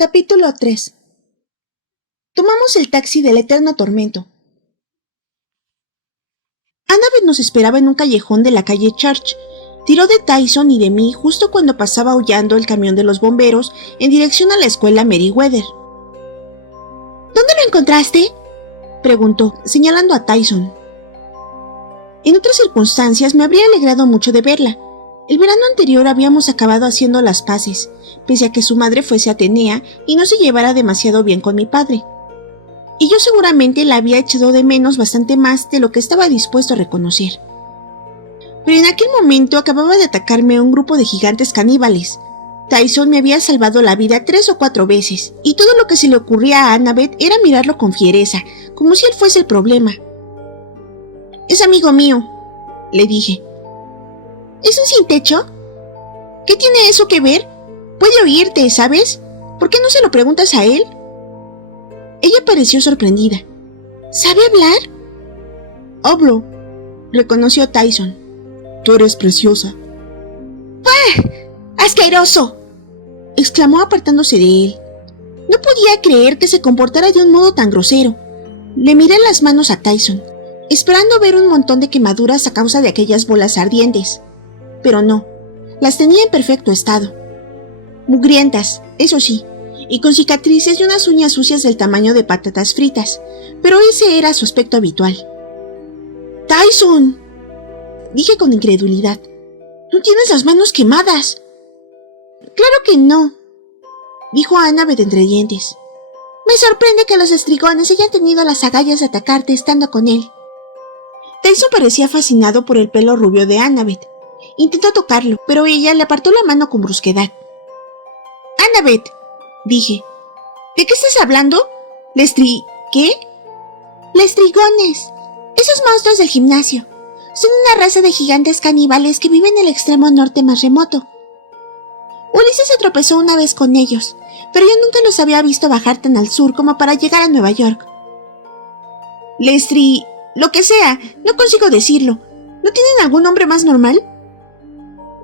Capítulo 3. Tomamos el taxi del eterno tormento. Annabeth nos esperaba en un callejón de la calle Church. Tiró de Tyson y de mí justo cuando pasaba aullando el camión de los bomberos en dirección a la escuela Meriwether. ¿Dónde lo encontraste?, preguntó, señalando a Tyson. En otras circunstancias me habría alegrado mucho de verla. El verano anterior habíamos acabado haciendo las paces, pese a que su madre fuese atenea y no se llevara demasiado bien con mi padre. Y yo seguramente la había echado de menos bastante más de lo que estaba dispuesto a reconocer. Pero en aquel momento acababa de atacarme un grupo de gigantes caníbales. Tyson me había salvado la vida 3 o 4 veces, y todo lo que se le ocurría a Annabeth era mirarlo con fiereza, como si él fuese el problema. «Es amigo mío», le dije. «¿Es un sin techo? ¿Qué tiene eso que ver? Puede oírte, ¿sabes? ¿Por qué no se lo preguntas a él?» Ella pareció sorprendida. «¿Sabe hablar?» «Hablo», reconoció Tyson. «Tú eres preciosa». «¡Ah! ¡Asqueroso!», exclamó apartándose de él. No podía creer que se comportara de un modo tan grosero. Le miré las manos a Tyson, esperando ver un montón de quemaduras a causa de aquellas bolas ardientes. Pero no, las tenía en perfecto estado. Mugrientas, eso sí, y con cicatrices y unas uñas sucias del tamaño de patatas fritas, pero ese era su aspecto habitual. «¡Tyson!», dije con incredulidad. «¿No tienes las manos quemadas?» «Claro que no», dijo Annabeth entre dientes. «Me sorprende que los estrigones hayan tenido las agallas de atacarte estando con él». Tyson parecía fascinado por el pelo rubio de Annabeth. Intentó tocarlo, pero ella le apartó la mano con brusquedad. «Annabeth», dije, «¿de qué estás hablando? ¿Qué?» «Lestrigones. Esos monstruos del gimnasio. Son una raza de gigantes caníbales que viven en el extremo norte más remoto. Ulises se tropezó una vez con ellos, pero yo nunca los había visto bajar tan al sur como para llegar a Nueva York». «Lo que sea, no consigo decirlo. ¿No tienen algún nombre más normal?»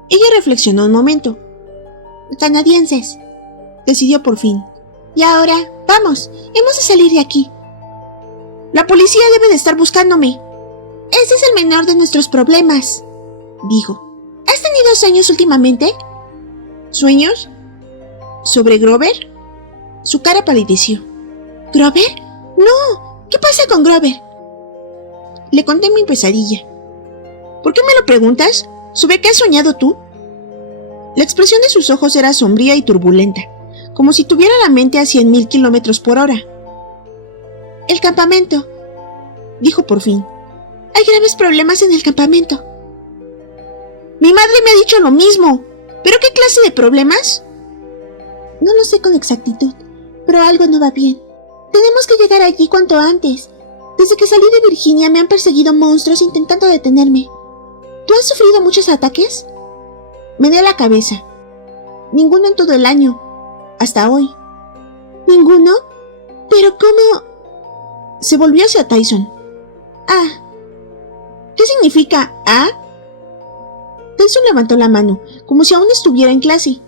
Ella reflexionó un momento. «Canadienses», decidió por fin. «Y ahora, vamos, hemos de salir de aquí». «La policía debe de estar buscándome». «Ese es el menor de nuestros problemas», dijo. «¿Has tenido sueños últimamente?» «¿Sueños? ¿Sobre Grover?» Su cara palideció. «¿Grover? No. ¿Qué pasa con Grover?» Le conté mi pesadilla. «¿Por qué me lo preguntas? ¿Sobre qué has soñado tú?» La expresión de sus ojos era sombría y turbulenta, como si tuviera la mente a 100.000 kilómetros por hora. «El campamento», dijo por fin. «Hay graves problemas en el campamento». «Mi madre me ha dicho lo mismo. ¿Pero qué clase de problemas?» «No lo sé con exactitud, pero algo no va bien. Tenemos que llegar allí cuanto antes. Desde que salí de Virginia me han perseguido monstruos intentando detenerme. ¿Tú has sufrido muchos ataques?» Meneé la cabeza. «Ninguno en todo el año. Hasta hoy». «¿Ninguno? ¿Pero cómo?» Se volvió hacia Tyson. «Ah». «¿Qué significa ah?» Tyson levantó la mano, como si aún estuviera en clase.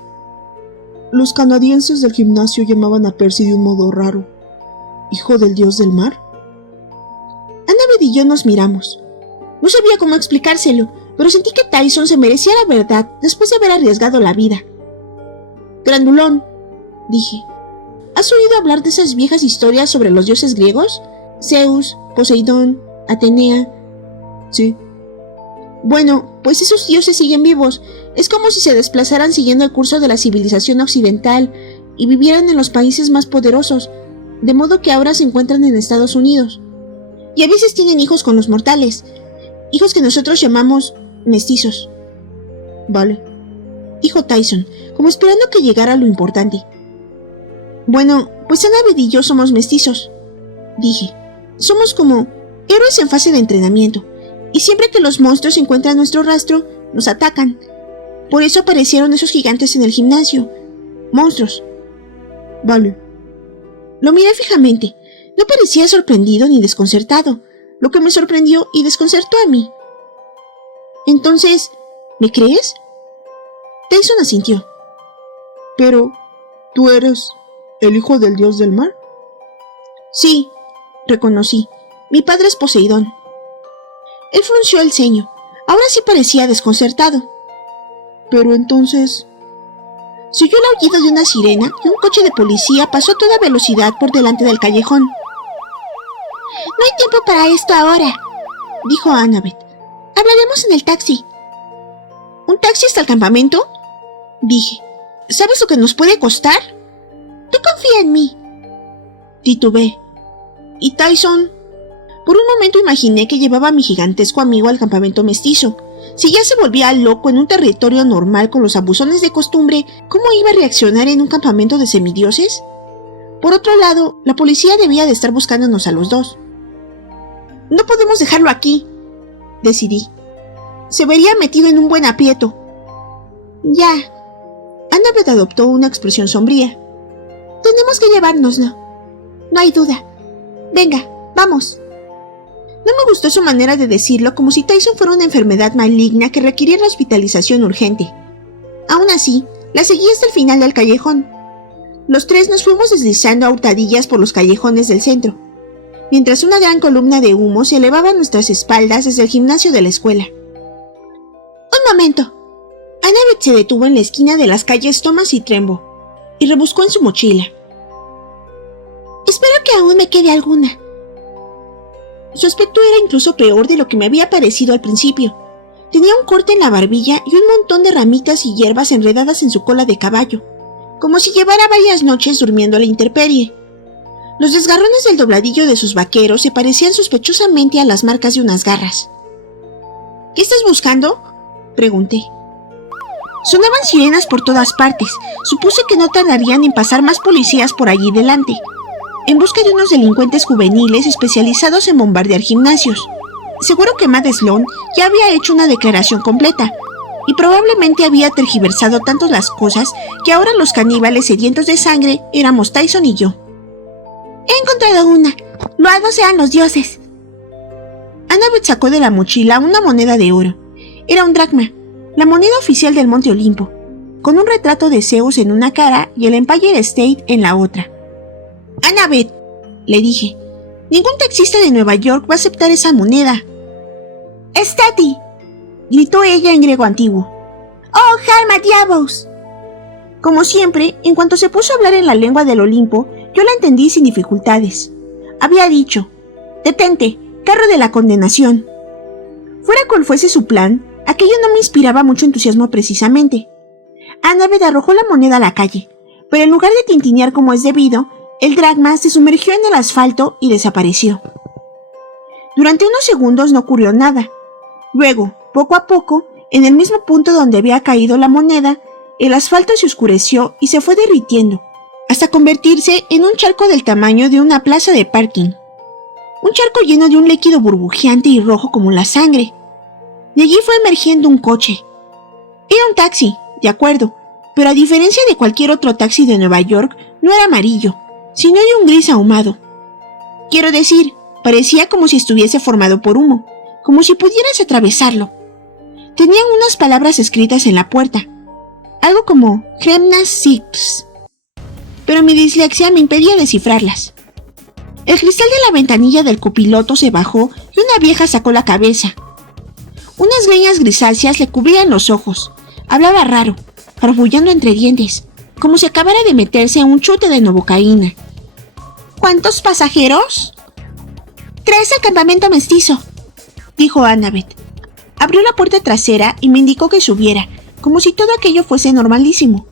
«Los canadienses del gimnasio llamaban a Percy de un modo raro. ¿Hijo del dios del mar?» Annabeth y yo nos miramos. No sabía cómo explicárselo, pero sentí que Tyson se merecía la verdad después de haber arriesgado la vida. «Grandulón», dije, ¿has oído hablar de esas viejas historias sobre los dioses griegos? Zeus, Poseidón, Atenea. «Sí». «Bueno, pues esos dioses siguen vivos. Es como si se desplazaran siguiendo el curso de la civilización occidental y vivieran en los países más poderosos, de modo que ahora se encuentran en Estados Unidos. Y a veces tienen hijos con los mortales, hijos que nosotros llamamos mestizos». «Vale», dijo Tyson, como esperando que llegara lo importante. «Bueno, pues Annabeth y yo somos mestizos», dije. «Somos como héroes en fase de entrenamiento, y siempre que los monstruos encuentran nuestro rastro, nos atacan. Por eso aparecieron esos gigantes en el gimnasio. Monstruos». «Vale». Lo miré fijamente. No parecía sorprendido ni desconcertado, lo que me sorprendió y desconcertó a mí. «Entonces, ¿me crees?» Tyson asintió. «Pero, tú eres ¿El hijo del dios del mar? Sí, reconocí. Mi padre es Poseidón. Él frunció el ceño. Ahora sí parecía desconcertado. Pero entonces... Se oyó el aullido de una sirena y un coche de policía pasó a toda velocidad por delante del callejón. No hay tiempo para esto ahora, dijo Annabeth. Hablaremos en el taxi. ¿Un taxi hasta el campamento? Dije. ¿Sabes lo que nos puede costar? Tú confía en mí. Titubeé. ¿Y Tyson? Por un momento imaginé que llevaba a mi gigantesco amigo al campamento mestizo. Si ya se volvía loco en un territorio normal con los abusones de costumbre, ¿cómo iba a reaccionar en un campamento de semidioses? Por otro lado, la policía debía de estar buscándonos a los dos. No podemos dejarlo aquí, decidí. Se vería metido en un buen aprieto. Ya. Annabeth adoptó una expresión sombría. Tenemos que llevárnoslo. No hay duda. Venga, vamos. No me gustó su manera de decirlo, como si Tyson fuera una enfermedad maligna que requiriera hospitalización urgente. Aún así, la seguí hasta el final del callejón. Los tres nos fuimos deslizando a hurtadillas por los callejones del centro, mientras una gran columna de humo se elevaba a nuestras espaldas desde el gimnasio de la escuela. ¡Un momento! Annabeth se detuvo en la esquina de las calles Thomas y Trembo y rebuscó en su mochila. Espero que aún me quede alguna. Su aspecto era incluso peor de lo que me había parecido al principio. Tenía un corte en la barbilla y un montón de ramitas y hierbas enredadas en su cola de caballo, como si llevara varias noches durmiendo a la intemperie. Los desgarrones del dobladillo de sus vaqueros se parecían sospechosamente a las marcas de unas garras. ¿Qué estás buscando?, pregunté. Sonaban sirenas por todas partes. Supuse que no tardarían en pasar más policías por allí delante, en busca de unos delincuentes juveniles especializados en bombardear gimnasios. Seguro que Matt Sloan ya había hecho una declaración completa, y probablemente había tergiversado tanto las cosas que ahora los caníbales sedientos de sangre éramos Tyson y yo. He encontrado una. Loados sean los dioses. Annabeth sacó de la mochila una moneda de oro. Era un dracma, la moneda oficial del Monte Olimpo, con un retrato de Zeus en una cara y el Empire State en la otra. Annabeth, le dije, ningún taxista de Nueva York va a aceptar esa moneda. ¡Estati!, gritó ella en griego antiguo. ¡Oh, Harma Diabos! Como siempre, en cuanto se puso a hablar en la lengua del Olimpo, yo la entendí sin dificultades. Había dicho: «Detente, carro de la condenación». Fuera cual fuese su plan, aquello no me inspiraba mucho entusiasmo precisamente. Annabeth arrojó la moneda a la calle, pero en lugar de tintinear como es debido, el dracma se sumergió en el asfalto y desapareció. Durante unos segundos no ocurrió nada. Luego, poco a poco, en el mismo punto donde había caído la moneda, el asfalto se oscureció y se fue derritiendo, hasta convertirse en un charco del tamaño de una plaza de parking. Un charco lleno de un líquido burbujeante y rojo como la sangre. De allí fue emergiendo un coche. Era un taxi, de acuerdo, pero a diferencia de cualquier otro taxi de Nueva York, no era amarillo, sino de un gris ahumado. Quiero decir, parecía como si estuviese formado por humo, como si pudieras atravesarlo. Tenían unas palabras escritas en la puerta, algo como Gemna Six, pero mi dislexia me impedía descifrarlas. El cristal de la ventanilla del copiloto se bajó y una vieja sacó la cabeza. Unas greñas grisáceas le cubrían los ojos. Hablaba raro, farfullando entre dientes, como si acabara de meterse un chute de novocaína. ¿Cuántos pasajeros? 3 al campamento mestizo, dijo Annabeth. Abrió la puerta trasera y me indicó que subiera, como si todo aquello fuese normalísimo.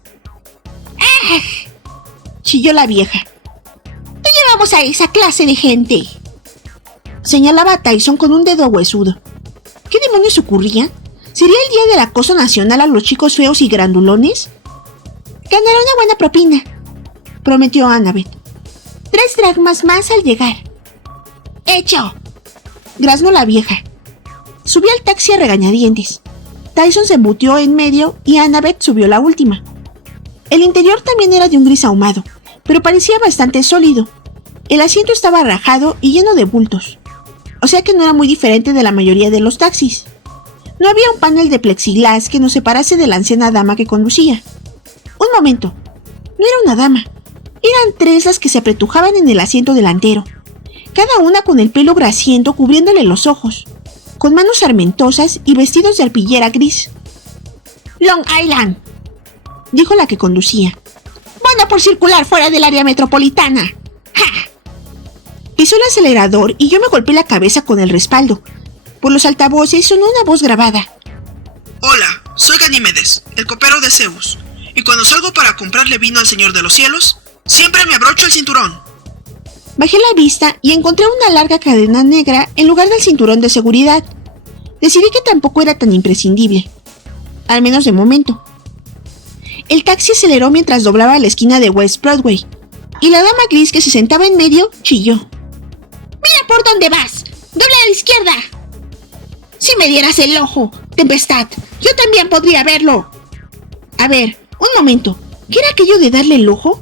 ¡Ah!, chilló la vieja. ¡No llevamos a esa clase de gente!, señalaba a Tyson con un dedo huesudo. ¿Qué demonios ocurría? ¿Sería el día del acoso nacional a los chicos feos y grandulones? Ganará una buena propina, prometió Annabeth. 3 dracmas más al llegar. ¡Hecho!, graznó la vieja. Subí al taxi a regañadientes. Tyson se embutió en medio y Annabeth subió la última. El interior también era de un gris ahumado, pero parecía bastante sólido. El asiento estaba rajado y lleno de bultos, o sea que no era muy diferente de la mayoría de los taxis. No había un panel de plexiglas que nos separase de la anciana dama que conducía. Un momento, no era una dama, Eran 3 las que se apretujaban en el asiento delantero, cada una con el pelo grasiento cubriéndole los ojos, con manos sarmentosas y vestidos de arpillera gris. «Long Island», dijo la que conducía. «Bueno por circular fuera del área metropolitana». ¡Ja! Pisó el acelerador y yo me golpeé la cabeza con el respaldo. Por los altavoces sonó una voz grabada. «Hola, soy Ganímedes, el copero de Zeus, y cuando salgo para comprarle vino al Señor de los Cielos, siempre me abrocho el cinturón». Bajé la vista y encontré una larga cadena negra en lugar del cinturón de seguridad. Decidí que tampoco era tan imprescindible, al menos de momento. El taxi aceleró mientras doblaba la esquina de West Broadway, y la dama gris que se sentaba en medio chilló. «¡Mira por dónde vas! ¡Doble a la izquierda!» «Si me dieras el ojo, Tempestad, yo también podría verlo». A ver, un momento, ¿qué era aquello de darle el ojo?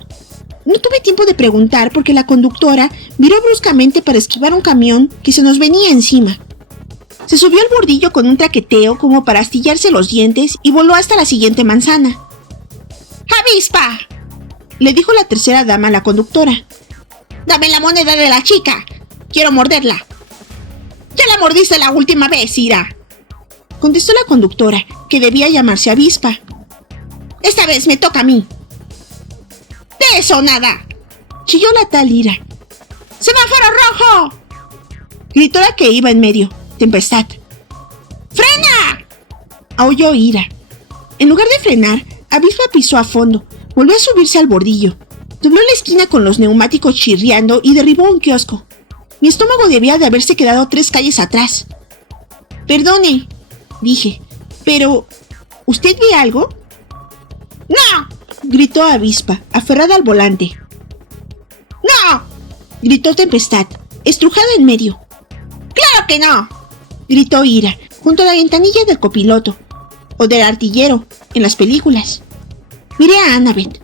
No tuve tiempo de preguntar porque la conductora viró bruscamente para esquivar un camión que se nos venía encima. Se subió al bordillo con un traqueteo como para astillarse los dientes y voló hasta la siguiente manzana. «¡Avispa!», le dijo la tercera dama a la conductora. «Dame la moneda de la chica. Quiero morderla». «Ya la mordiste la última vez, Ira», contestó la conductora, que debía llamarse Avispa. «Esta vez me toca a mí». «De eso nada», chilló la tal Ira. «¡Semáforo rojo!», gritó la que iba en medio, Tempestad. «¡Frena!», aulló Ira. En lugar de frenar, Avispa pisó a fondo, volvió a subirse al bordillo, dobló la esquina con los neumáticos chirriando y derribó un kiosco. Mi estómago debía de haberse quedado 3 calles atrás. «Perdone», dije, «pero ¿usted ve algo?» «¡No!», gritó Avispa, aferrada al volante. «¡No!», gritó Tempestad, estrujada en medio. «¡Claro que no!», gritó Ira, junto a la ventanilla del copiloto, o del artillero, en las películas. Miré a Annabeth.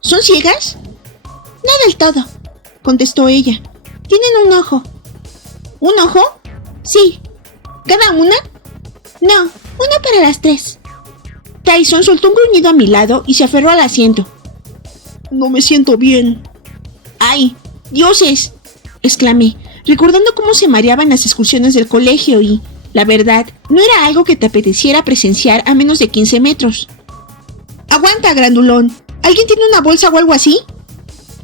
«¿Son ciegas?» «No del todo», contestó ella. «Tienen un ojo». «¿Un ojo?» «Sí». «¿Cada una?» «No, uno para las 3. Tyson soltó un gruñido a mi lado y se aferró al asiento. No me siento bien. ¡Ay, dioses!, exclamé, recordando cómo se mareaba en las excursiones del colegio y, la verdad, no era algo que te apeteciera presenciar a menos de 15 metros. «Aguanta, grandulón. ¿Alguien tiene una bolsa o algo así?»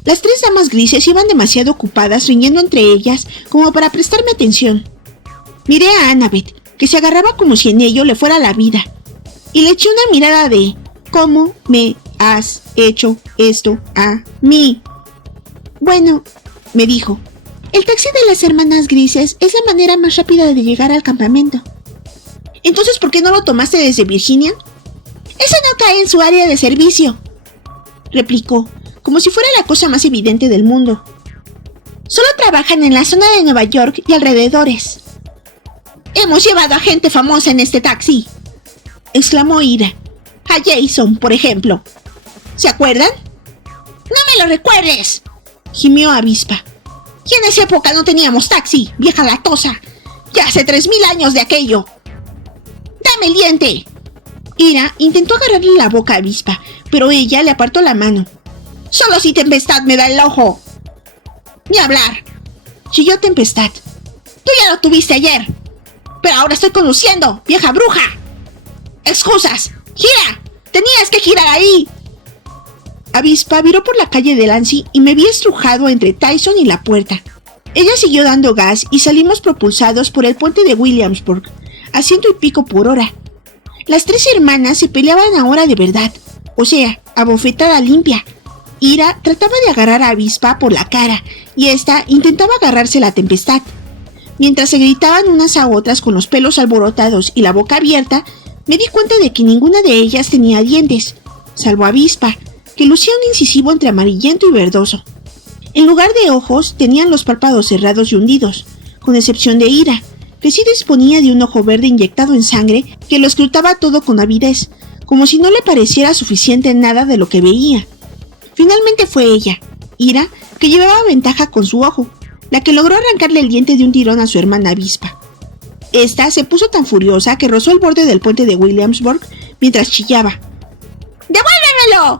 Las 3 damas grises iban demasiado ocupadas riñendo entre ellas como para prestarme atención. Miré a Annabeth, que se agarraba como si en ello le fuera la vida, y le eché una mirada de «¿Cómo me has hecho esto a mí?» «Bueno», me dijo, «el taxi de las hermanas grises es la manera más rápida de llegar al campamento». «¿Entonces por qué no lo tomaste desde Virginia?» «Eso no cae en su área de servicio», replicó, como si fuera la cosa más evidente del mundo. «Solo trabajan en la zona de Nueva York y alrededores». «Hemos llevado a gente famosa en este taxi», exclamó Ira. «A Jason, por ejemplo. ¿Se acuerdan?» «No me lo recuerdes», gimió Avispa. «Y en esa época no teníamos taxi, vieja latosa. Ya hace 3000 años de aquello». «¡Dame el diente!». Ira intentó agarrarle la boca a Avispa, pero ella le apartó la mano. «Solo si Tempestad me da el ojo». «Ni hablar», chilló Tempestad. «Tú ya lo tuviste ayer. Pero ahora estoy conduciendo, vieja bruja». «¡Excusas! ¡Gira! ¡Tenías que girar ahí!». Avispa viró por la calle de Lancy y me vi estrujado entre Tyson y la puerta. Ella siguió dando gas y salimos propulsados por el puente de Williamsburg, a 100 y pico por hora. Las 3 hermanas se peleaban ahora de verdad, o sea, a bofetada limpia. Ira trataba de agarrar a Avispa por la cara y esta intentaba agarrarse la Tempestad. Mientras se gritaban unas a otras con los pelos alborotados y la boca abierta, me di cuenta de que ninguna de ellas tenía dientes, salvo Avispa, que lucía un incisivo entre amarillento y verdoso. En lugar de ojos, tenían los párpados cerrados y hundidos, con excepción de Ira, que sí disponía de un ojo verde inyectado en sangre que lo escrutaba todo con avidez, como si no le pareciera suficiente nada de lo que veía. Finalmente fue ella, Ira, que llevaba ventaja con su ojo, la que logró arrancarle el diente de un tirón a su hermana Avispa. Esta se puso tan furiosa que rozó el borde del puente de Williamsburg mientras chillaba. ¡Devuélvemelo!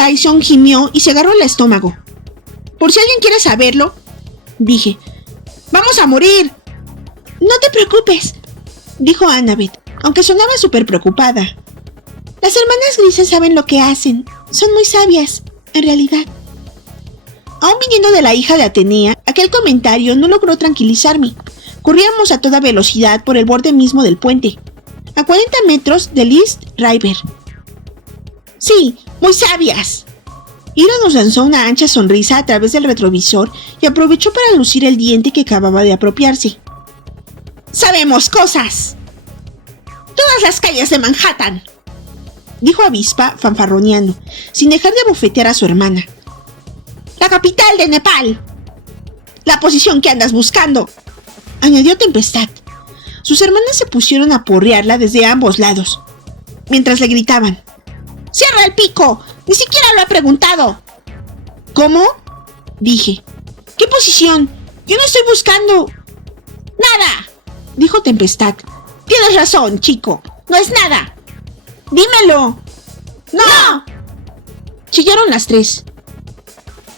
Tyson gimió y se agarró el estómago. Por si alguien quiere saberlo, dije, ¡vamos a morir! No te preocupes, dijo Annabeth, aunque sonaba súper preocupada. Las hermanas grises saben lo que hacen. Son muy sabias, en realidad. Aún viniendo de la hija de Atenea, aquel comentario no logró tranquilizarme. Corríamos a toda velocidad por el borde mismo del puente, a 40 metros del East River. Sí, muy sabias. Ira nos lanzó una ancha sonrisa a través del retrovisor y aprovechó para lucir el diente que acababa de apropiarse. ¡Sabemos cosas! ¡Todas las calles de Manhattan!, dijo Avispa fanfarroneando, sin dejar de bofetear a su hermana. ¡La capital de Nepal! ¡La posición que andas buscando!, añadió Tempestad. Sus hermanas se pusieron a porrearla desde ambos lados, mientras le gritaban, ¡cierra el pico! ¡Ni siquiera lo he preguntado! ¿Cómo?, dije. ¿Qué posición? Yo no estoy buscando... ¡Nada!, dijo Tempestad. Tienes razón, chico. No es nada. ¡Dímelo! ¡No! Chillaron las tres.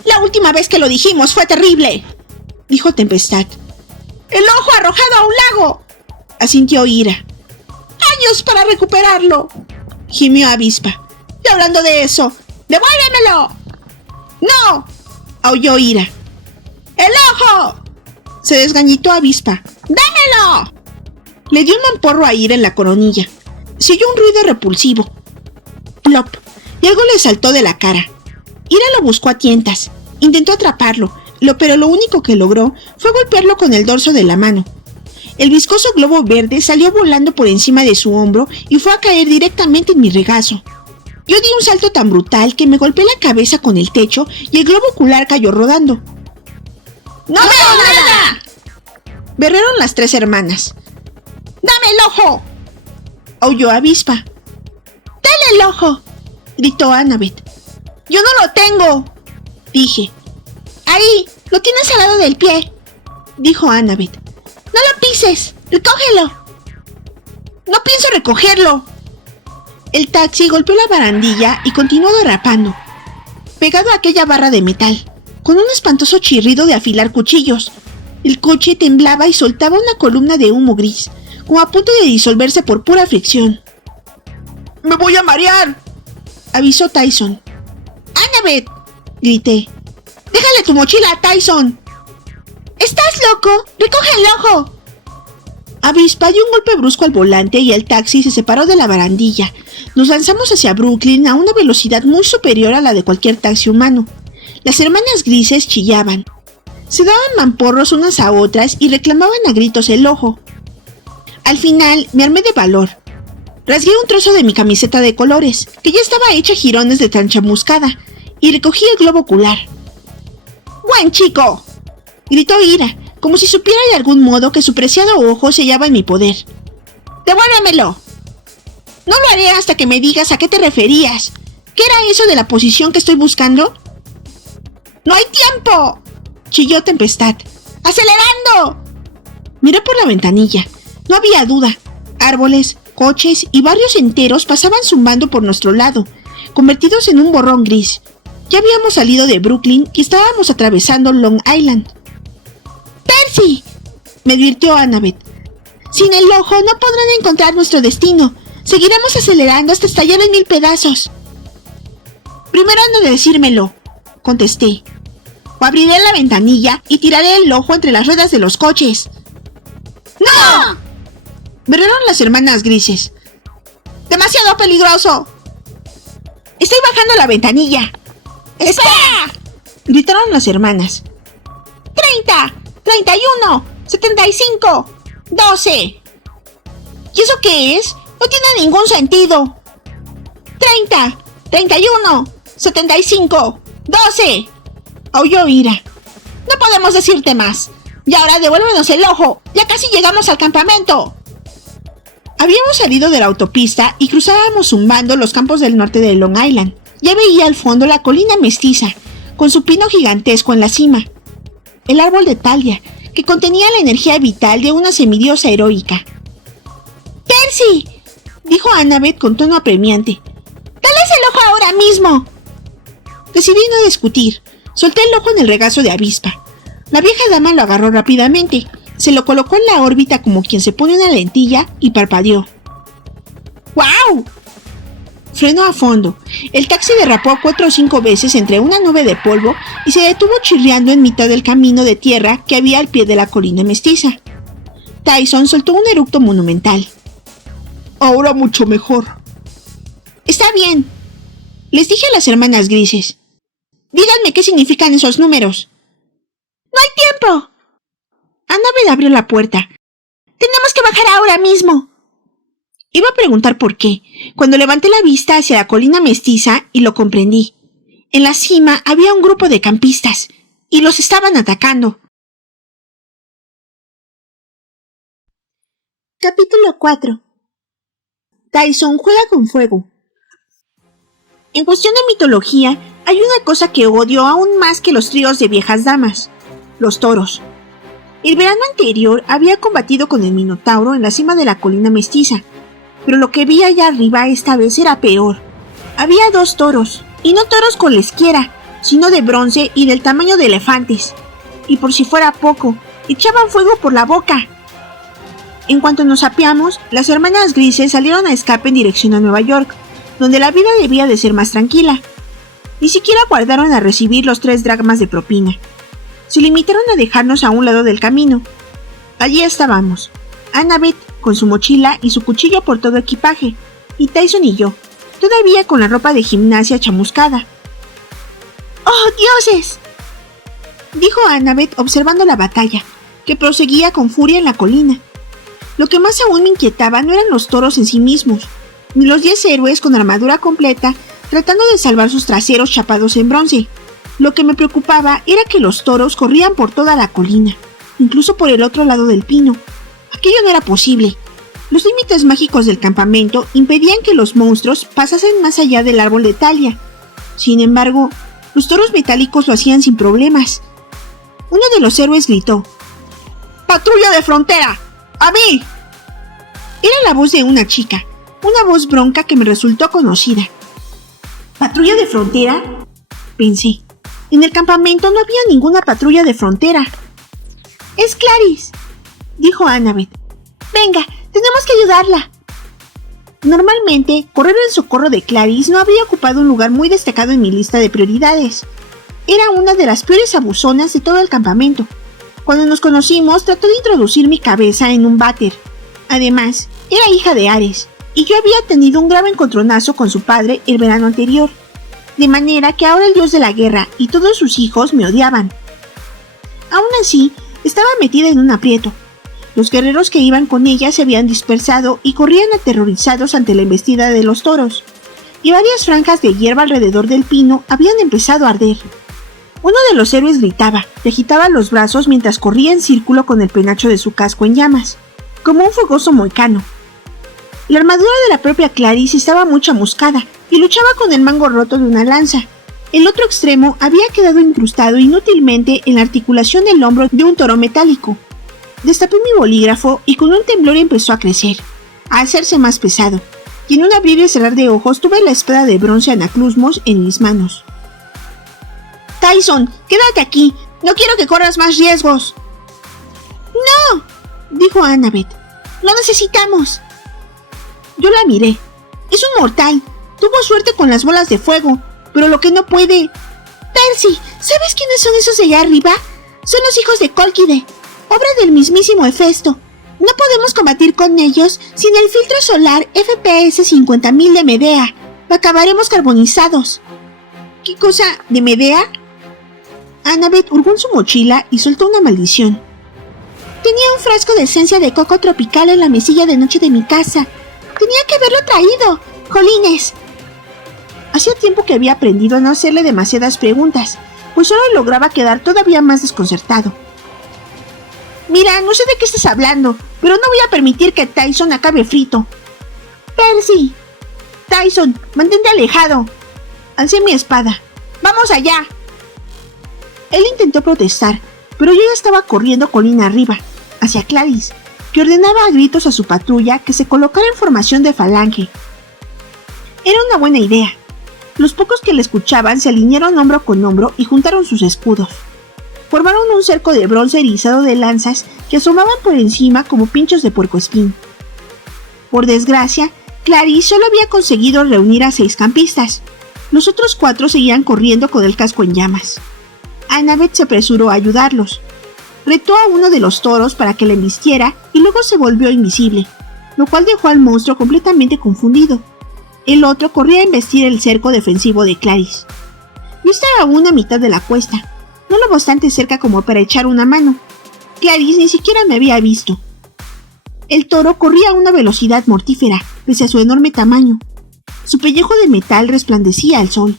La última vez que lo dijimos fue terrible, dijo Tempestad. ¡El ojo arrojado a un lago!, asintió Ira. ¡Años para recuperarlo!, gimió Avispa. Y hablando de eso, ¡devuélvemelo! ¡No!, aulló Ira. ¡El ojo!, se desgañitó Avispa. ¡Dámelo! Le dio un mamporro a Ira en la coronilla. Se oyó un ruido repulsivo. Plop, y algo le saltó de la cara. Ira lo buscó a tientas. Intentó atraparlo, pero lo único que logró fue golpearlo con el dorso de la mano. El viscoso globo verde salió volando por encima de su hombro y fue a caer directamente en mi regazo. Yo di un salto tan brutal que me golpeé la cabeza con el techo y el globo ocular cayó rodando. ¡No veo nada!, berraron las tres hermanas. ¡Dame el ojo!, aulló Avispa. ¡Dale el ojo!, gritó Annabeth. ¡Yo no lo tengo!, dije. Ahí, lo tienes al lado del pie, dijo Annabeth. ¡No lo pises! ¡Recógelo! ¡No pienso recogerlo! El taxi golpeó la barandilla y continuó derrapando, pegado a aquella barra de metal, con un espantoso chirrido de afilar cuchillos. El coche temblaba y soltaba una columna de humo gris, como a punto de disolverse por pura fricción. ¡Me voy a marear!, avisó Tyson. ¡Annabeth!, grité. ¡Déjale tu mochila a Tyson! ¿Estás loco? ¡Recoge el ojo! Avispa dio un golpe brusco al volante y el taxi se separó de la barandilla. Nos lanzamos hacia Brooklyn a una velocidad muy superior a la de cualquier taxi humano. Las hermanas grises chillaban. Se daban mamporros unas a otras y reclamaban a gritos el ojo. Al final me armé de valor. Rasgué un trozo de mi camiseta de colores, que ya estaba hecha jirones de tan chamuscada, y recogí el globo ocular. ¡Buen chico!, gritó Ira, como si supiera de algún modo que su preciado ojo se hallaba en mi poder. ¡Devuélvemelo! No lo haré hasta que me digas a qué te referías. ¿Qué era eso de la posición que estoy buscando? ¡No hay tiempo!, chilló Tempestad. ¡Acelerando! Miré por la ventanilla. No había duda. Árboles, coches y barrios enteros pasaban zumbando por nuestro lado, convertidos en un borrón gris. Ya habíamos salido de Brooklyn y estábamos atravesando Long Island. ¡Percy!, me advirtió Annabeth. Sin el ojo no podrán encontrar nuestro destino. Seguiremos acelerando hasta estallar en 1000 pedazos. Primero han de decírmelo, contesté. O abriré la ventanilla y tiraré el ojo entre las ruedas de los coches. ¡No!, berraron las hermanas grises. ¡Demasiado peligroso! Estoy bajando la ventanilla. ¡Espera!, gritaron las hermanas. 30, 31, 75, 12. ¿Y eso qué es? No tiene ningún sentido. 30, 31, 75, 12. Aulló Ira. No podemos decirte más. Y ahora devuélvenos el ojo. Ya casi llegamos al campamento. Habíamos salido de la autopista y cruzábamos zumbando los campos del norte de Long Island. Ya veía al fondo la colina mestiza, con su pino gigantesco en la cima. El árbol de Talia, que contenía la energía vital de una semidiosa heroica. ¡Percy!, dijo Annabeth con tono apremiante. ¡Dales el ojo ahora mismo! Decidí no discutir. Solté el ojo en el regazo de avispa. La vieja dama lo agarró rápidamente, se lo colocó en la órbita como quien se pone una lentilla y parpadeó. ¡Guau! Frenó a fondo. El taxi derrapó 4 o 5 veces entre una nube de polvo y se detuvo chirriando en mitad del camino de tierra que había al pie de la colina mestiza. Tyson soltó un eructo monumental. Ahora mucho mejor. Está bien, les dije a las hermanas grises. Díganme qué significan esos números. ¡No hay tiempo! Annabeth abrió la puerta. ¡Tenemos que bajar ahora mismo! Iba a preguntar por qué, cuando levanté la vista hacia la colina mestiza y lo comprendí. En la cima había un grupo de campistas, y los estaban atacando. Capítulo 4. Tyson juega con fuego. En cuestión de mitología, hay una cosa que odio aún más que los tríos de viejas damas: los toros. El verano anterior había combatido con el Minotauro en la cima de la colina mestiza, pero lo que vi allá arriba esta vez era peor. Había 2 toros, y no toros con la esquiera, sino de bronce y del tamaño de elefantes. Y por si fuera poco, echaban fuego por la boca. En cuanto nos apeamos, las hermanas grises salieron a escape en dirección a Nueva York, donde la vida debía de ser más tranquila. Ni siquiera guardaron a recibir los 3 dracmas de propina. Se limitaron a dejarnos a un lado del camino. Allí estábamos, Annabeth con su mochila y su cuchillo por todo equipaje, y Tyson y yo, todavía con la ropa de gimnasia chamuscada. ¡Oh, dioses!, dijo Annabeth observando la batalla, que proseguía con furia en la colina. Lo que más aún me inquietaba no eran los toros en sí mismos, ni los 10 héroes con armadura completa tratando de salvar sus traseros chapados en bronce. Lo que me preocupaba era que los toros corrían por toda la colina, incluso por el otro lado del pino. Aquello no era posible. Los límites mágicos del campamento impedían que los monstruos pasasen más allá del árbol de Talia. Sin embargo, los toros metálicos lo hacían sin problemas. Uno de los héroes gritó: ¡Patrulla de frontera! ¡A mí! Era la voz de una chica, una voz bronca que me resultó conocida. ¿Patrulla de frontera?, pensé. En el campamento no había ninguna patrulla de frontera. ¡Es Clarice!, dijo Annabeth. ¡Venga, tenemos que ayudarla! Normalmente, correr en socorro de Clarice no habría ocupado un lugar muy destacado en mi lista de prioridades. Era una de las peores abusonas de todo el campamento. Cuando nos conocimos, trató de introducir mi cabeza en un váter. Además, era hija de Ares, y yo había tenido un grave encontronazo con su padre el verano anterior, de manera que ahora el dios de la guerra y todos sus hijos me odiaban. Aún así, estaba metida en un aprieto. Los guerreros que iban con ella se habían dispersado y corrían aterrorizados ante la embestida de los toros, y varias franjas de hierba alrededor del pino habían empezado a arder. Uno de los héroes gritaba y agitaba los brazos mientras corría en círculo con el penacho de su casco en llamas, como un fogoso moicano. La armadura de la propia Clarice estaba muy chamuscada y luchaba con el mango roto de una lanza. El otro extremo había quedado incrustado inútilmente en la articulación del hombro de un toro metálico. Destapé mi bolígrafo y con un temblor empezó a crecer, a hacerse más pesado, y en un abrir y cerrar de ojos tuve la espada de bronce Anaclusmos en mis manos. «Tyson, quédate aquí, no quiero que corras más riesgos». «No», dijo Annabeth, «lo necesitamos». Yo la miré. Es un mortal. Tuvo suerte con las bolas de fuego, pero lo que no puede... Percy, ¿sabes quiénes son esos de allá arriba? Son los hijos de Colquide, obra del mismísimo Hefesto. No podemos combatir con ellos sin el filtro solar FPS 50.000 de Medea. Acabaremos carbonizados. ¿Qué cosa de Medea? Annabeth hurgó en su mochila y soltó una maldición. Tenía un frasco de esencia de coco tropical en la mesilla de noche de mi casa. Tenía que haberlo traído. ¡Jolines! Hacía tiempo que había aprendido a no hacerle demasiadas preguntas, pues solo lograba quedar todavía más desconcertado. Mira, no sé de qué estás hablando, pero no voy a permitir que Tyson acabe frito. Percy. Tyson, mantente alejado. Alcé mi espada. ¡Vamos allá! Él intentó protestar, pero yo ya estaba corriendo colina arriba, hacia Clarice, que ordenaba a gritos a su patrulla que se colocara en formación de falange. Era una buena idea. Los pocos que le escuchaban se alinearon hombro con hombro y juntaron sus escudos. Formaron un cerco de bronce erizado de lanzas que asomaban por encima como pinchos de puercoespín. Por desgracia, Clarice solo había conseguido reunir a 6 campistas. Los otros 4 seguían corriendo con el casco en llamas. Annabeth se apresuró a ayudarlos. Retó a uno de los toros para que le embistiera y luego se volvió invisible, lo cual dejó al monstruo completamente confundido. El otro corría a embestir el cerco defensivo de Clarice. Yo estaba aún a mitad de la cuesta, no lo bastante cerca como para echar una mano. Clarice ni siquiera me había visto. El toro corría a una velocidad mortífera, pese a su enorme tamaño. Su pellejo de metal resplandecía al sol.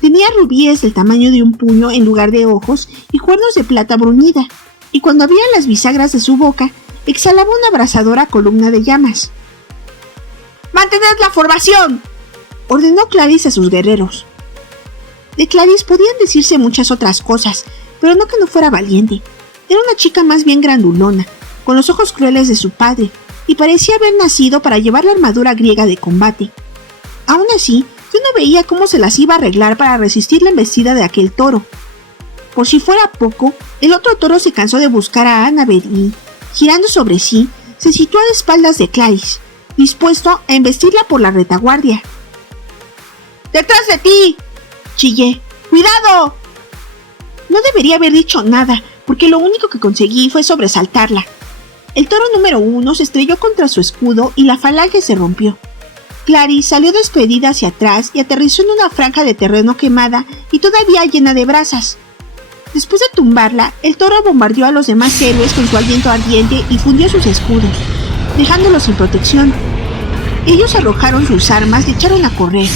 Tenía rubíes del tamaño de un puño en lugar de ojos y cuernos de plata bruñida, y cuando abría las bisagras de su boca, exhalaba una abrasadora columna de llamas. ¡Mantened la formación!, ordenó Clarice a sus guerreros. De Clarice podían decirse muchas otras cosas, pero no que no fuera valiente. Era una chica más bien grandulona, con los ojos crueles de su padre, y parecía haber nacido para llevar la armadura griega de combate. Aún así, yo no veía cómo se las iba a arreglar para resistir la embestida de aquel toro. Por si fuera poco, el otro toro se cansó de buscar a Annabeth y, girando sobre sí, se situó a espaldas de Clarice, dispuesto a embestirla por la retaguardia. ¡Detrás de ti!, chillé. ¡Cuidado! No debería haber dicho nada, porque lo único que conseguí fue sobresaltarla. El toro número 1 se estrelló contra su escudo y la falange se rompió. Clarice salió despedida hacia atrás y aterrizó en una franja de terreno quemada y todavía llena de brasas. Después de tumbarla, el toro bombardeó a los demás héroes con su aliento ardiente y fundió sus escudos, dejándolos sin protección. Ellos arrojaron sus armas y echaron a correr,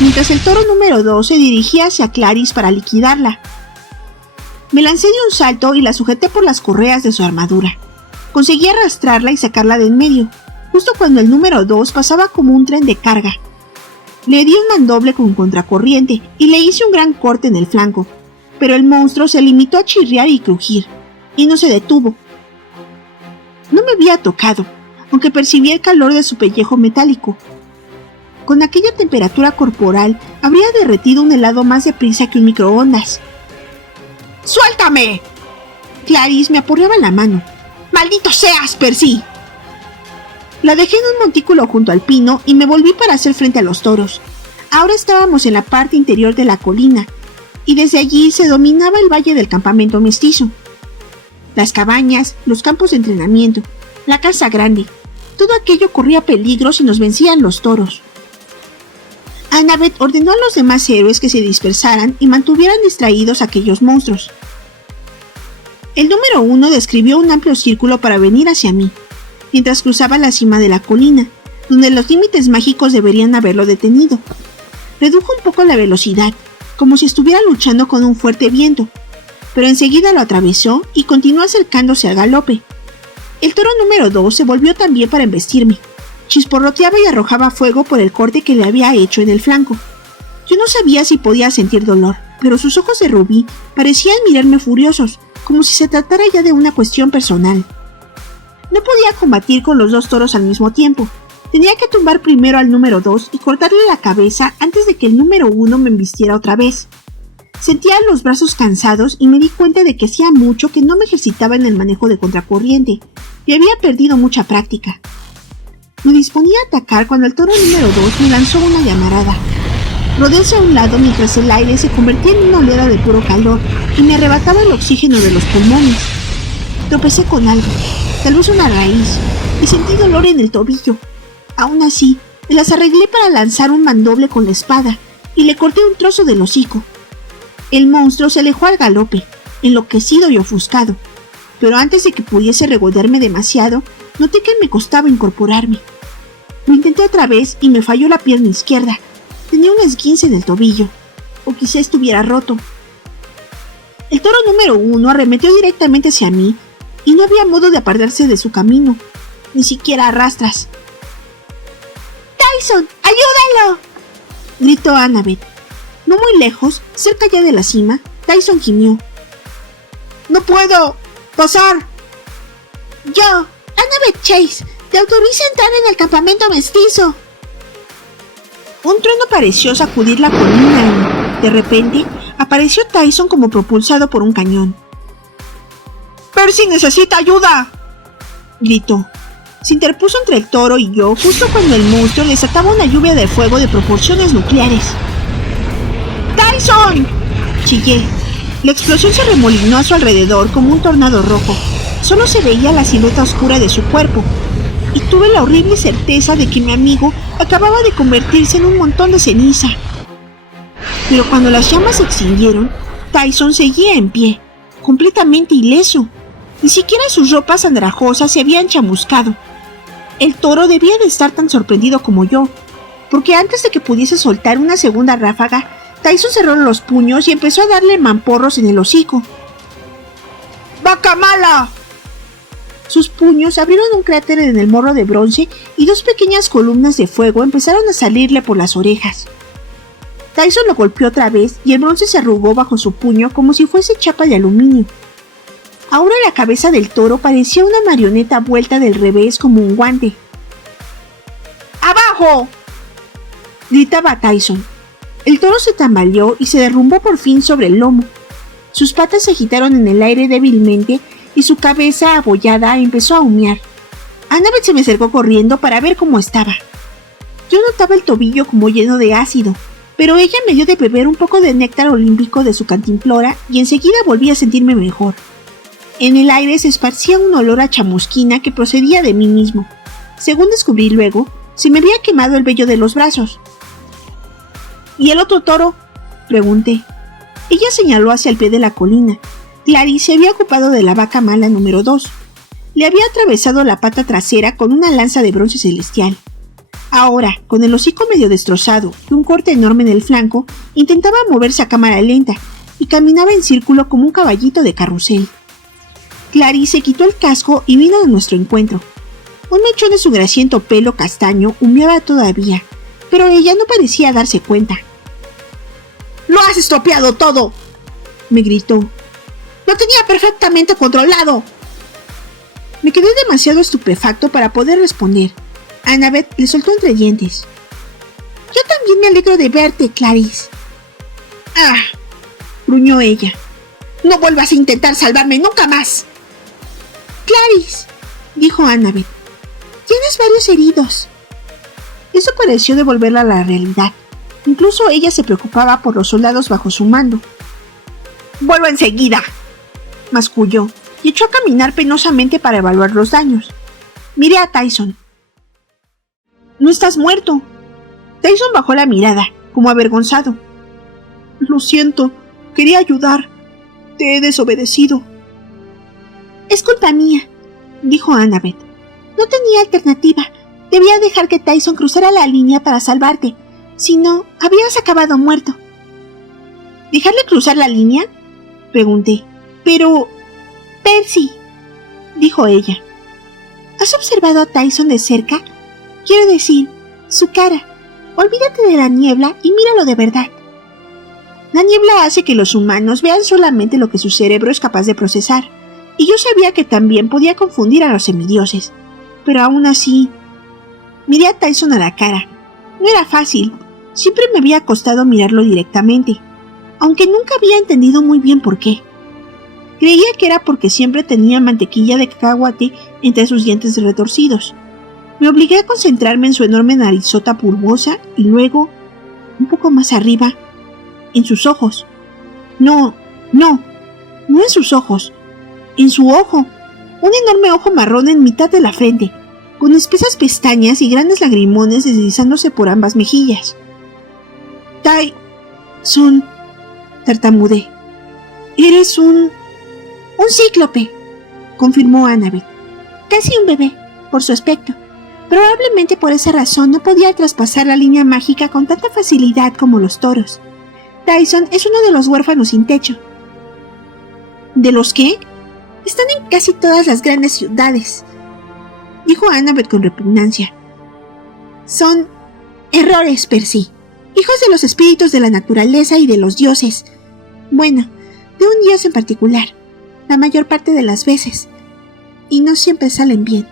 mientras el toro número 2 se dirigía hacia Clarice para liquidarla. Me lancé de un salto y la sujeté por las correas de su armadura. Conseguí arrastrarla y sacarla de en medio, justo cuando el número 2 pasaba como un tren de carga. Le di un mandoble con contracorriente y le hice un gran corte en el flanco, pero el monstruo se limitó a chirriar y crujir, y no se detuvo. No me había tocado, aunque percibí el calor de su pellejo metálico. Con aquella temperatura corporal, habría derretido un helado más deprisa que un microondas. ¡Suéltame! Clarice me aporreaba la mano. ¡Maldito seas, Percy! La dejé en un montículo junto al pino y me volví para hacer frente a los toros. Ahora estábamos en la parte interior de la colina, y desde allí se dominaba el valle del campamento mestizo. Las cabañas, los campos de entrenamiento, la casa grande, todo aquello corría peligro si nos vencían los toros. Annabeth ordenó a los demás héroes que se dispersaran y mantuvieran distraídos a aquellos monstruos. El número 1 describió un amplio círculo para venir hacia mí, mientras cruzaba la cima de la colina, donde los límites mágicos deberían haberlo detenido. Redujo un poco la velocidad, como si estuviera luchando con un fuerte viento, pero enseguida lo atravesó y continuó acercándose al galope. El toro número 2 se volvió también para embestirme. Chisporroteaba y arrojaba fuego por el corte que le había hecho en el flanco. Yo no sabía si podía sentir dolor, pero sus ojos de rubí parecían mirarme furiosos, como si se tratara ya de una cuestión personal. No podía combatir con los 2 toros al mismo tiempo. Tenía que tumbar primero al número 2 y cortarle la cabeza antes de que el número 1 me embistiera otra vez. Sentía los brazos cansados y me di cuenta de que hacía mucho que no me ejercitaba en el manejo de contracorriente y había perdido mucha práctica. Me disponía a atacar cuando el toro número 2 me lanzó una llamarada. Rodé hacia un lado mientras el aire se convertía en una oleada de puro calor y me arrebataba el oxígeno de los pulmones. Tropecé con algo, tal vez una raíz, y sentí dolor en el tobillo. Aún así, me las arreglé para lanzar un mandoble con la espada y le corté un trozo del hocico. El monstruo se alejó al galope, enloquecido y ofuscado, pero antes de que pudiese regodearme demasiado, noté que me costaba incorporarme. Lo intenté otra vez y me falló la pierna izquierda. Tenía un esguince en el tobillo, o quizá estuviera roto. El toro número 1 arremetió directamente hacia mí y no había modo de apartarse de su camino, ni siquiera a rastras. ¡Tyson, ayúdalo!, gritó Annabeth. No muy lejos, cerca ya de la cima, Tyson gimió. ¡No puedo pasar! Yo, Annabeth Chase, te autorizo a entrar en el campamento mestizo. Un trueno pareció sacudir la colina y, de repente, apareció Tyson como propulsado por un cañón. ¡Percy necesita ayuda!, gritó. Se interpuso entre el toro y yo justo cuando el monstruo desataba una lluvia de fuego de proporciones nucleares. ¡Tyson!, chillé. La explosión se remolinó a su alrededor como un tornado rojo. Solo se veía la silueta oscura de su cuerpo. Y tuve la horrible certeza de que mi amigo acababa de convertirse en un montón de ceniza. Pero cuando las llamas se extinguieron, Tyson seguía en pie, completamente ileso. Ni siquiera sus ropas andrajosas se habían chamuscado. El toro debía de estar tan sorprendido como yo, porque antes de que pudiese soltar una segunda ráfaga, Tyson cerró los puños y empezó a darle mamporros en el hocico. ¡Vaca mala! Sus puños abrieron un cráter en el morro de bronce y dos pequeñas columnas de fuego empezaron a salirle por las orejas. Tyson lo golpeó otra vez y el bronce se arrugó bajo su puño como si fuese chapa de aluminio. Ahora la cabeza del toro parecía una marioneta vuelta del revés como un guante. ¡Abajo!, gritaba Tyson. El toro se tambaleó y se derrumbó por fin sobre el lomo. Sus patas se agitaron en el aire débilmente y su cabeza abollada empezó a humear. Annabeth se me acercó corriendo para ver cómo estaba. Yo notaba el tobillo como lleno de ácido, pero ella me dio de beber un poco de néctar olímpico de su cantimplora y enseguida volví a sentirme mejor. En el aire se esparcía un olor a chamusquina que procedía de mí mismo. Según descubrí luego, se me había quemado el vello de los brazos. ¿Y el otro toro?, pregunté. Ella señaló hacia el pie de la colina. Clarice se había ocupado de la vaca mala número 2. Le había atravesado la pata trasera con una lanza de bronce celestial. Ahora, con el hocico medio destrozado y un corte enorme en el flanco, intentaba moverse a cámara lenta y caminaba en círculo como un caballito de carrusel. Clarice quitó el casco y vino a nuestro encuentro. Un mechón de su grasiento pelo castaño humeaba todavía, pero ella no parecía darse cuenta. ¡Lo has estropeado todo!, me gritó. ¡Lo tenía perfectamente controlado! Me quedé demasiado estupefacto para poder responder. Annabeth le soltó entre dientes. Yo también me alegro de verte, Clarice. ¡Ah!, gruñó ella. No vuelvas a intentar salvarme nunca más. Clarice, dijo Annabeth, tienes varios heridos. Eso pareció devolverla a la realidad. Incluso ella se preocupaba por los soldados bajo su mando. Vuelvo enseguida, masculló y echó a caminar penosamente para evaluar los daños. Miré a Tyson. No estás muerto. Tyson bajó la mirada, como avergonzado. Lo siento, quería ayudar. Te he desobedecido. Es culpa mía, dijo Annabeth. No tenía alternativa. Debía dejar que Tyson cruzara la línea para salvarte. Si no, habrías acabado muerto. ¿Dejarle cruzar la línea?, pregunté. Pero... Percy, dijo ella. ¿Has observado a Tyson de cerca? Quiero decir, su cara. Olvídate de la niebla y míralo de verdad. La niebla hace que los humanos vean solamente lo que su cerebro es capaz de procesar, y yo sabía que también podía confundir a los semidioses. Pero aún así... Miré a Tyson a la cara. No era fácil. Siempre me había costado mirarlo directamente, aunque nunca había entendido muy bien por qué. Creía que era porque siempre tenía mantequilla de cacahuate entre sus dientes retorcidos. Me obligué a concentrarme en su enorme narizota pulvosa y luego, un poco más arriba, en sus ojos. No en sus ojos, en su ojo. Un enorme ojo marrón en mitad de la frente, con espesas pestañas y grandes lagrimones deslizándose por ambas mejillas. Tyson, tartamudeé. Eres un cíclope, confirmó Annabeth. Casi un bebé, por su aspecto. Probablemente por esa razón no podía traspasar la línea mágica con tanta facilidad como los toros. Tyson es uno de los huérfanos sin techo. ¿De los qué? Están en casi todas las grandes ciudades, dijo Annabeth con repugnancia. Son errores, Percy. Hijos de los espíritus de la naturaleza y de los dioses. Bueno, de un dios en particular, la mayor parte de las veces. Y no siempre salen bien.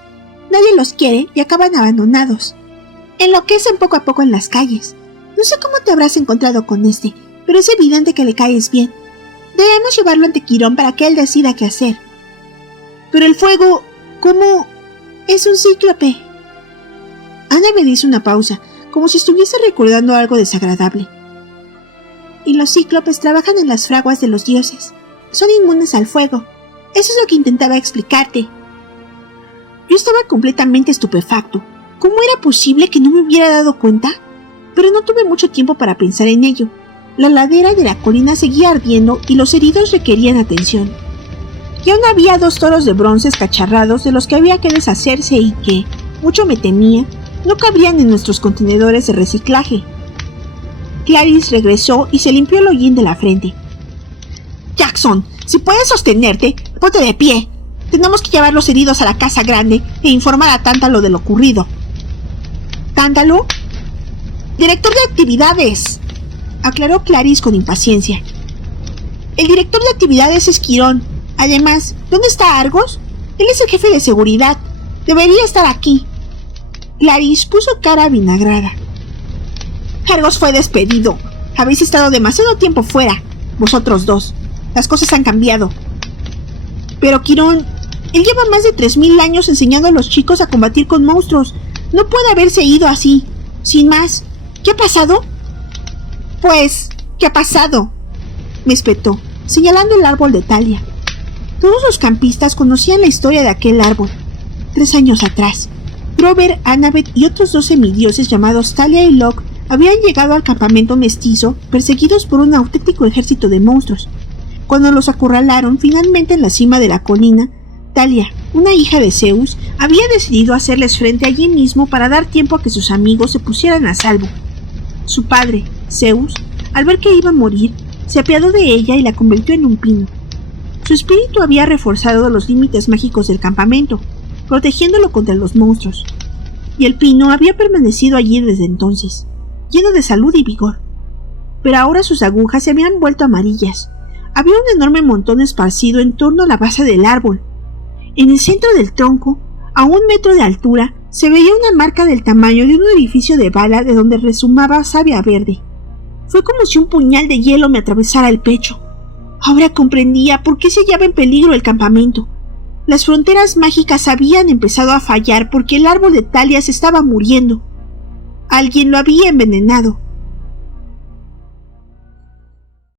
Nadie los quiere y acaban abandonados. Enloquecen poco a poco en las calles. No sé cómo te habrás encontrado con este, pero es evidente que le caes bien. Debemos llevarlo ante Quirón para que él decida qué hacer. Pero el fuego, ¿cómo? Es un cíclope. Annabeth hizo una pausa, como si estuviese recordando algo desagradable. Y los cíclopes trabajan en las fraguas de los dioses. Son inmunes al fuego. Eso es lo que intentaba explicarte. Yo estaba completamente estupefacto. ¿Cómo era posible que no me hubiera dado cuenta? Pero no tuve mucho tiempo para pensar en ello. La ladera de la colina seguía ardiendo y los heridos requerían atención. Y aún había 2 toros de bronce escacharrados de los que había que deshacerse y que, mucho me temía, no cabrían en nuestros contenedores de reciclaje. Clarice regresó y se limpió el hollín de la frente. Jackson, si puedes sostenerte, ponte de pie. Tenemos que llevar los heridos a la casa grande e informar a Tántalo de lo ocurrido. ¿Tántalo? ¡Director de actividades!, aclaró Clarice con impaciencia. El director de actividades es Quirón. Además, ¿dónde está Argos? Él es el jefe de seguridad. Debería estar aquí. Clarice puso cara avinagrada. Argos fue despedido. Habéis estado demasiado tiempo fuera, vosotros dos. Las cosas han cambiado. Pero Quirón, él lleva más de 3000 años enseñando a los chicos a combatir con monstruos. No puede haberse ido así, sin más. ¿Qué ha pasado? Pues, ¿qué ha pasado?, me espetó, señalando el árbol de Thalia. Todos los campistas conocían la historia de aquel árbol. 3 años atrás, Grover, Annabeth y otros 2 semidioses llamados Thalia y Locke habían llegado al campamento mestizo perseguidos por un auténtico ejército de monstruos. Cuando los acorralaron finalmente en la cima de la colina, Thalia, una hija de Zeus, había decidido hacerles frente allí mismo para dar tiempo a que sus amigos se pusieran a salvo. Su padre, Zeus, al ver que iba a morir, se apiadó de ella y la convirtió en un pino. Su espíritu había reforzado los límites mágicos del campamento, protegiéndolo contra los monstruos, y el pino había permanecido allí desde entonces, lleno de salud y vigor. Pero ahora sus agujas se habían vuelto amarillas. Había un enorme montón esparcido en torno a la base del árbol. En el centro del tronco, a 1 metro de altura, se veía una marca del tamaño de un orificio de bala de donde resumaba savia verde. Fue como si un puñal de hielo me atravesara el pecho. Ahora comprendía por qué se hallaba en peligro el campamento. Las fronteras mágicas habían empezado a fallar porque el árbol de Thalia se estaba muriendo. Alguien lo había envenenado.